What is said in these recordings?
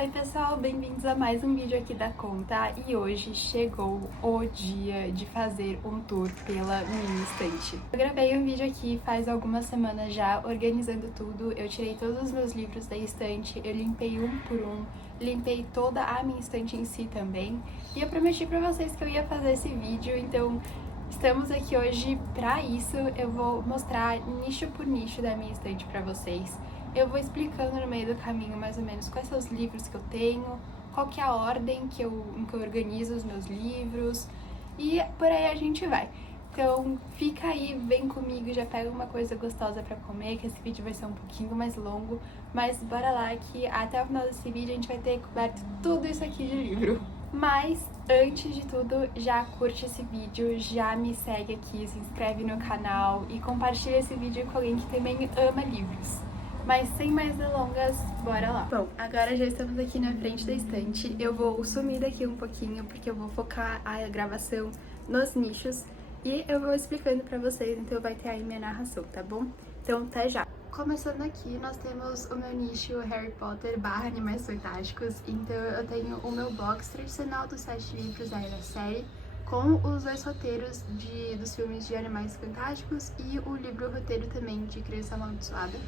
Oi pessoal, bem-vindos a mais um vídeo aqui da conta e hoje chegou o dia de fazer um tour pela minha estante. Eu gravei um vídeo aqui faz algumas semanas já, organizando tudo, eu tirei todos os meus livros da estante, eu limpei um por um, limpei toda a minha estante em si também e eu prometi pra vocês que eu ia fazer esse vídeo, então estamos aqui hoje pra isso. Eu vou mostrar nicho por nicho da minha estante pra vocês. Eu vou explicando no meio do caminho mais ou menos quais são os livros que eu tenho, qual que é a ordem em que eu organizo os meus livros e por aí a gente vai. Então fica aí, vem comigo, já pega uma coisa gostosa pra comer, que esse vídeo vai ser um pouquinho mais longo, mas bora lá que até o final desse vídeo a gente vai ter coberto tudo isso aqui de livro. Mas, antes de tudo, já curte esse vídeo, já me segue aqui, se inscreve no canal e compartilha esse vídeo com alguém que também ama livros. Mas sem mais delongas, bora lá! Bom, agora já estamos aqui na frente da estante, eu vou sumir daqui um pouquinho porque eu vou focar a gravação nos nichos e eu vou explicando pra vocês, então vai ter aí minha narração, tá bom? Então, até já! Começando aqui, nós temos o meu nicho Harry Potter / Animais Fantásticos, então eu tenho o meu box tradicional dos 7 livros da série, com os 2 roteiros dos filmes de Animais Fantásticos e o livro roteiro também de Criança Amaldiçoada.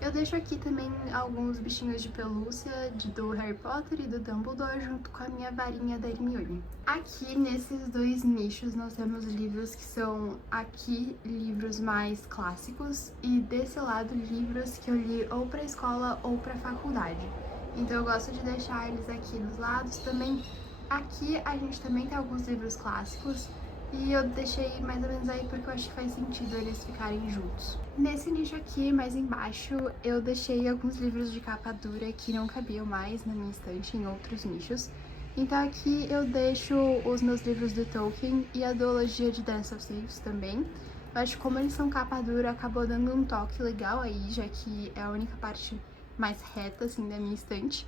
Eu deixo aqui também alguns bichinhos de pelúcia do Harry Potter e do Dumbledore junto com a minha varinha da Hermione. Aqui nesses 2 nichos nós temos livros que são aqui livros mais clássicos e desse lado livros que eu li ou pra escola ou pra faculdade. Então eu gosto de deixar eles aqui dos lados. Também aqui a gente também tem alguns livros clássicos e eu deixei mais ou menos aí porque eu acho que faz sentido eles ficarem juntos. Nesse nicho aqui, mais embaixo, eu deixei alguns livros de capa dura que não cabiam mais na minha estante em outros nichos. Então aqui eu deixo os meus livros do Tolkien e a duologia de Dance of Thieves também. Eu acho que como eles são capa dura, acabou dando um toque legal aí, já que é a única parte mais reta, assim, da minha estante.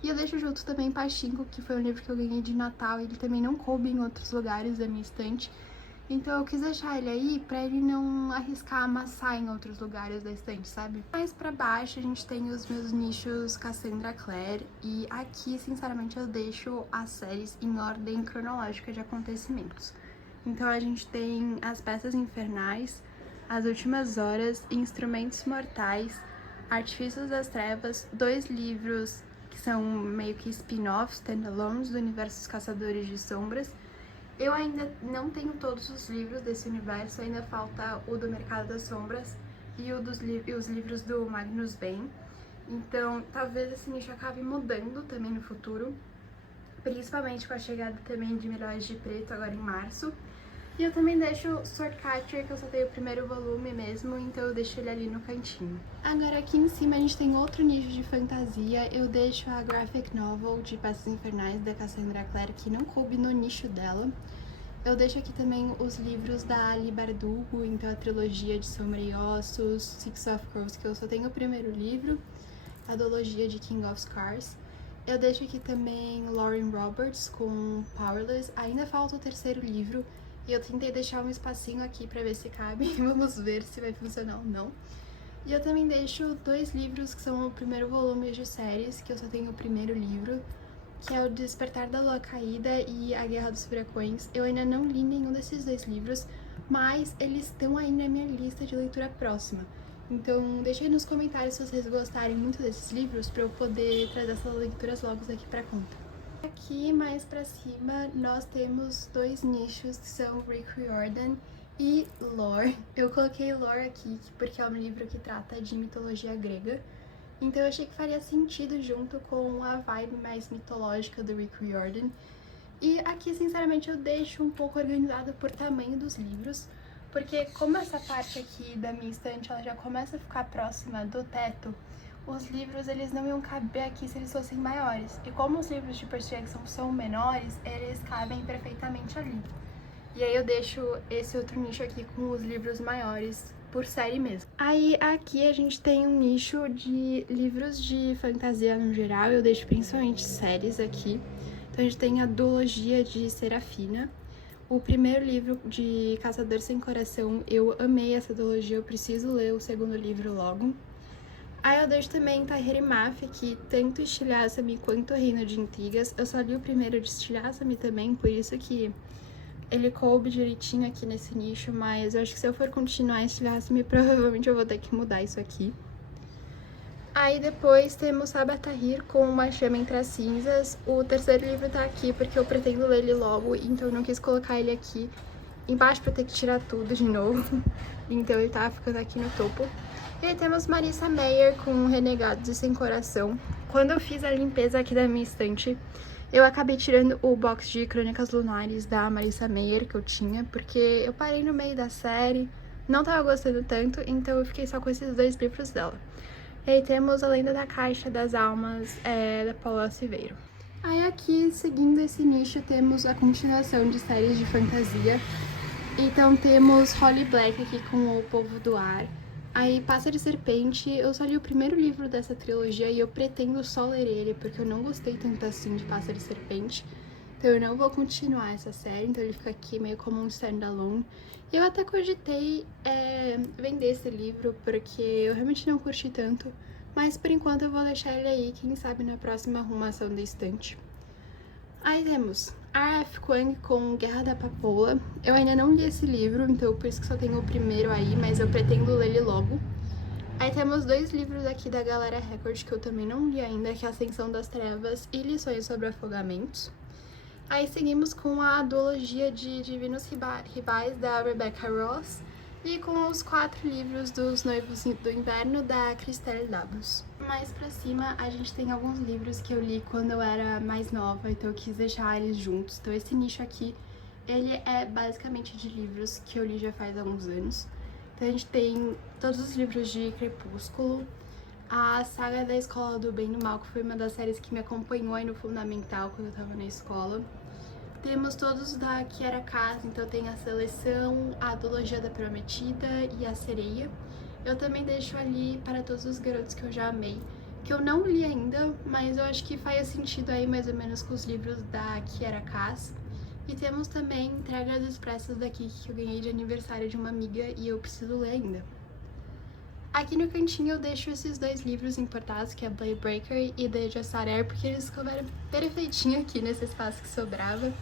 E eu deixo junto também Pachinko, que foi um livro que eu ganhei de Natal, e ele também não coube em outros lugares da minha estante. Então eu quis deixar ele aí pra ele não arriscar amassar em outros lugares da estante, sabe? Mais pra baixo a gente tem os meus nichos Cassandra Clare, e aqui, sinceramente, eu deixo as séries em ordem cronológica de acontecimentos. Então a gente tem As Peças Infernais, As Últimas Horas, Instrumentos Mortais, Artifícios das Trevas, 2 livros que são meio que spin-offs, standalones do universo dos Caçadores de Sombras. Eu ainda não tenho todos os livros desse universo, ainda falta o do Mercado das Sombras e os livros do Magnus Bane. Então, talvez esse nicho acabe mudando também no futuro, principalmente com a chegada também de Milhões de Preto agora em março. E eu também deixo Swordcatcher, que eu só tenho o primeiro volume mesmo, então eu deixo ele ali no cantinho. Agora aqui em cima a gente tem outro nicho de fantasia, eu deixo a graphic novel de Peças Infernais da Cassandra Clare, que não coube no nicho dela. Eu deixo aqui também os livros da Ali Bardugo, então a trilogia de Sombra e Ossos, Six of Crows, que eu só tenho o primeiro livro, a duologia de King of Scars. Eu deixo aqui também Lauren Roberts com Powerless, ainda falta o terceiro livro, e eu tentei deixar um espacinho aqui pra ver se cabe, vamos ver se vai funcionar ou não. E eu também deixo 2 livros que são o primeiro volume de séries, que eu só tenho o primeiro livro, que é o Despertar da Lua Caída e A Guerra dos Furacões. Eu ainda não li nenhum desses 2 livros, mas eles estão aí na minha lista de leitura próxima. Então deixa aí nos comentários se vocês gostarem muito desses livros, pra eu poder trazer essas leituras logo aqui pra conta. Aqui mais pra cima nós temos 2 nichos que são Rick Riordan e Lore. Eu coloquei Lore aqui porque é um livro que trata de mitologia grega, então eu achei que faria sentido junto com a vibe mais mitológica do Rick Riordan. E aqui, sinceramente, eu deixo um pouco organizado por tamanho dos livros, porque como essa parte aqui da minha estante ela já começa a ficar próxima do teto, os livros eles não iam caber aqui se eles fossem maiores. E como os livros de Percy Jackson são menores, eles cabem perfeitamente ali. E aí eu deixo esse outro nicho aqui com os livros maiores, por série mesmo. Aí aqui a gente tem um nicho de livros de fantasia no geral, eu deixo principalmente séries aqui. Então a gente tem a duologia de Serafina. O primeiro livro de Caçador Sem Coração, eu amei essa duologia, eu preciso ler o segundo livro logo. Aí eu deixo também Tahereh Mafi aqui, tanto Estilhaça-me quanto Reino de Intrigas. Eu só li o primeiro de Estilhaça-me também, por isso que ele coube direitinho aqui nesse nicho, mas eu acho que se eu for continuar Estilhaça-me, provavelmente eu vou ter que mudar isso aqui. Aí depois temos Sabatahir com Uma Chama Entre as Cinzas. O terceiro livro tá aqui porque eu pretendo ler ele logo, então eu não quis colocar ele aqui embaixo pra ter que tirar tudo de novo. Então ele tá ficando aqui no topo. E aí temos Marissa Meyer com Renegados e Sem Coração. Quando eu fiz a limpeza aqui da minha estante, eu acabei tirando o box de Crônicas Lunares da Marissa Meyer que eu tinha, porque eu parei no meio da série, não tava gostando tanto, então eu fiquei só com esses dois livros dela. E aí temos A Lenda da Caixa das Almas, da Paula Silveira. Aí aqui, seguindo esse nicho, temos a continuação de séries de fantasia. Então temos Holly Black aqui com O Povo do Ar. Aí Pássaro e Serpente, eu só li o primeiro livro dessa trilogia e eu pretendo só ler ele, porque eu não gostei tanto assim de Pássaro e Serpente. Então eu não vou continuar essa série, então ele fica aqui meio como um standalone. E eu até cogitei vender esse livro, porque eu realmente não curti tanto. Mas por enquanto eu vou deixar ele aí, quem sabe na próxima arrumação da estante. Aí temos R.F. Kuang com Guerra da Papoula. Eu ainda não li esse livro, então por isso que só tenho o primeiro aí, mas eu pretendo ler ele logo. Aí temos dois livros aqui da Galera Record que eu também não li ainda, que é Ascensão das Trevas e Lições sobre Afogamentos. Aí seguimos com a duologia de Divinos Rivais da Rebecca Ross e com os 4 livros dos Noivos do Inverno da Christelle Dabos. Mais pra cima a gente tem alguns livros que eu li quando eu era mais nova, então eu quis deixar eles juntos. Então esse nicho aqui, ele é basicamente de livros que eu li já faz alguns anos. Então a gente tem todos os livros de Crepúsculo, a saga da Escola do Bem e do Mal, que foi uma das séries que me acompanhou aí no Fundamental quando eu tava na escola. Temos todos da Kiera Cass, então tem a Seleção, a Duologia da Prometida e a Sereia. Eu também deixo ali Para Todos os Garotos que eu já amei, que eu não li ainda, mas eu acho que faz sentido aí mais ou menos com os livros da Kiera Cass. E temos também Entregas Expressas da Kiki, que eu ganhei de aniversário de uma amiga e eu preciso ler ainda. Aqui no cantinho eu deixo esses dois livros importados, que é Blade Breaker e The Jessar Air, porque eles couberam perfeitinho aqui nesse espaço que sobrava.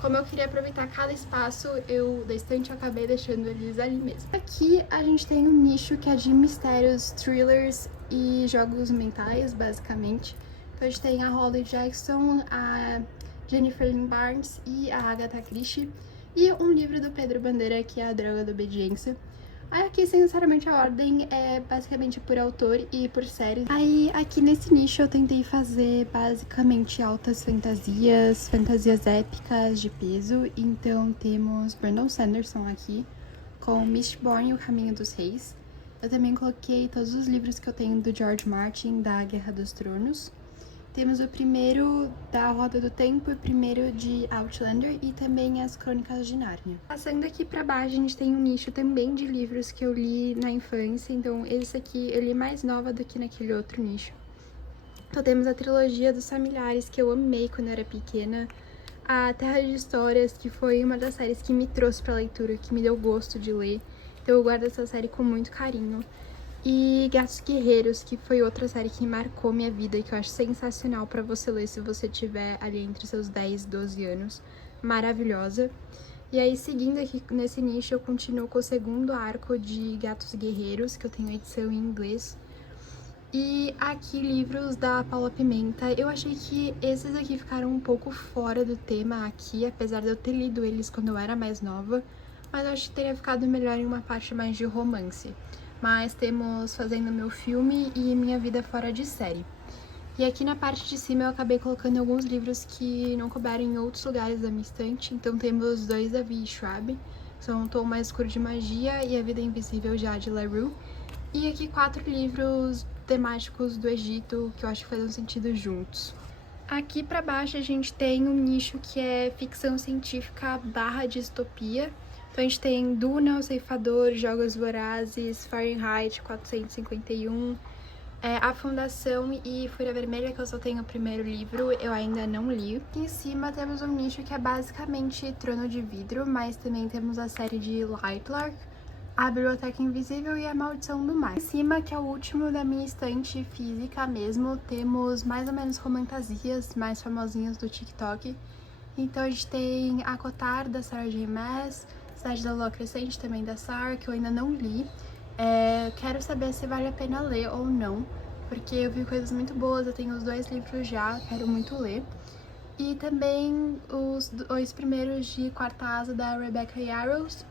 Como eu queria aproveitar cada espaço da estante, eu acabei deixando eles ali mesmo. Aqui a gente tem um nicho que é de mistérios, thrillers e jogos mentais, basicamente. Então a gente tem a Holly Jackson, a Jennifer Lynn Barnes e a Agatha Christie. E um livro do Pedro Bandeira, que é A Droga da Obediência. Aí aqui, sinceramente, a ordem é basicamente por autor e por série. Aí aqui nesse nicho eu tentei fazer basicamente altas fantasias, fantasias épicas de peso. Então temos Brandon Sanderson aqui com Mistborn e O Caminho dos Reis. Eu também coloquei todos os livros que eu tenho do George Martin, da Guerra dos Tronos. Temos o primeiro da Roda do Tempo e o primeiro de Outlander e também as Crônicas de Nárnia. Passando aqui pra baixo, a gente tem um nicho também de livros que eu li na infância, então esse aqui eu li mais nova do que naquele outro nicho. Então temos a trilogia dos Familiares, que eu amei quando eu era pequena, a Terra de Histórias, que foi uma das séries que me trouxe pra leitura, que me deu gosto de ler, então eu guardo essa série com muito carinho. E Gatos Guerreiros, que foi outra série que marcou minha vida e que eu acho sensacional pra você ler se você tiver ali entre seus 10 e 12 anos. Maravilhosa. E aí, seguindo aqui nesse nicho, eu continuo com o segundo arco de Gatos Guerreiros, que eu tenho a edição em inglês. E aqui, livros da Paula Pimenta. Eu achei que esses aqui ficaram um pouco fora do tema aqui, apesar de eu ter lido eles quando eu era mais nova. Mas eu acho que teria ficado melhor em uma parte mais de romance. Mas temos Fazendo Meu Filme e Minha Vida Fora de Série. E aqui na parte de cima eu acabei colocando alguns livros que não couberam em outros lugares da minha estante. Então temos dois da V. Schwab, que são O Tom Mais Escuro de Magia e A Vida Invisível de Adi LaRue. E aqui 4 livros temáticos do Egito que eu acho que fazem sentido juntos. Aqui pra baixo a gente tem um nicho que é ficção científica / distopia. Então a gente tem Duna, O Ceifador, Jogos Vorazes, Fahrenheit 451, A Fundação e Fúria Vermelha, que eu só tenho o primeiro livro, eu ainda não li. Em cima temos um nicho que é basicamente Trono de Vidro, mas também temos a série de Lightlark, A Biblioteca Invisível e A Maldição do Mar. Em cima, que é o último da minha estante física mesmo, temos mais ou menos romantasias mais famosinhas do TikTok. Então a gente tem A Cotar, da Sarah J. Maas, Cidade da Lua Crescente, também da Sarah, que eu ainda não li. Quero saber se vale a pena ler ou não, porque eu vi coisas muito boas, eu tenho os 2 livros já, quero muito ler. E também os 2 primeiros de Quarta Asa, da Rebecca Yarros.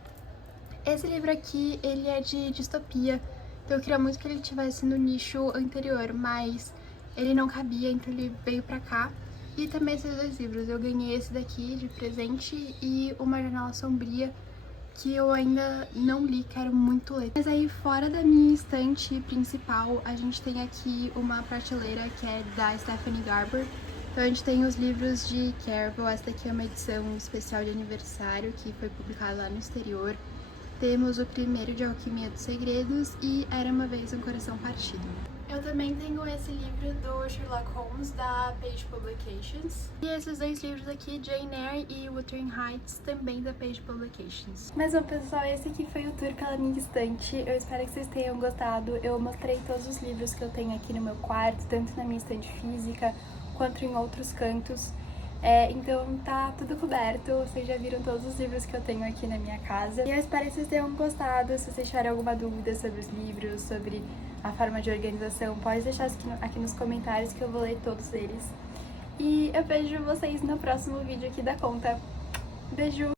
Esse livro aqui, ele é de distopia, então eu queria muito que ele tivesse no nicho anterior, mas ele não cabia, então ele veio pra cá. E também esses 2 livros, eu ganhei esse daqui de presente e Uma Janela Sombria, que eu ainda não li, quero muito ler. Mas aí, fora da minha estante principal, a gente tem aqui uma prateleira que é da Stephanie Garber. Então a gente tem os livros de Carol, essa daqui é uma edição especial de aniversário que foi publicada lá no exterior. Temos o primeiro de Alquimia dos Segredos e Era Uma Vez um Coração Partido. Eu também tenho esse livro do Sherlock Holmes, da Page Publications. E esses 2 livros aqui, Jane Eyre e Wuthering Heights, também da Page Publications. Mas bom, pessoal, esse aqui foi o tour pela minha estante. Eu espero que vocês tenham gostado. Eu mostrei todos os livros que eu tenho aqui no meu quarto, tanto na minha estante física quanto em outros cantos. Então tá tudo coberto, vocês já viram todos os livros que eu tenho aqui na minha casa. E eu espero que vocês tenham gostado. Se vocês tiverem alguma dúvida sobre os livros, sobre a forma de organização, pode deixar aqui nos comentários que eu vou ler todos eles. E eu vejo vocês no próximo vídeo aqui da conta. Beijo!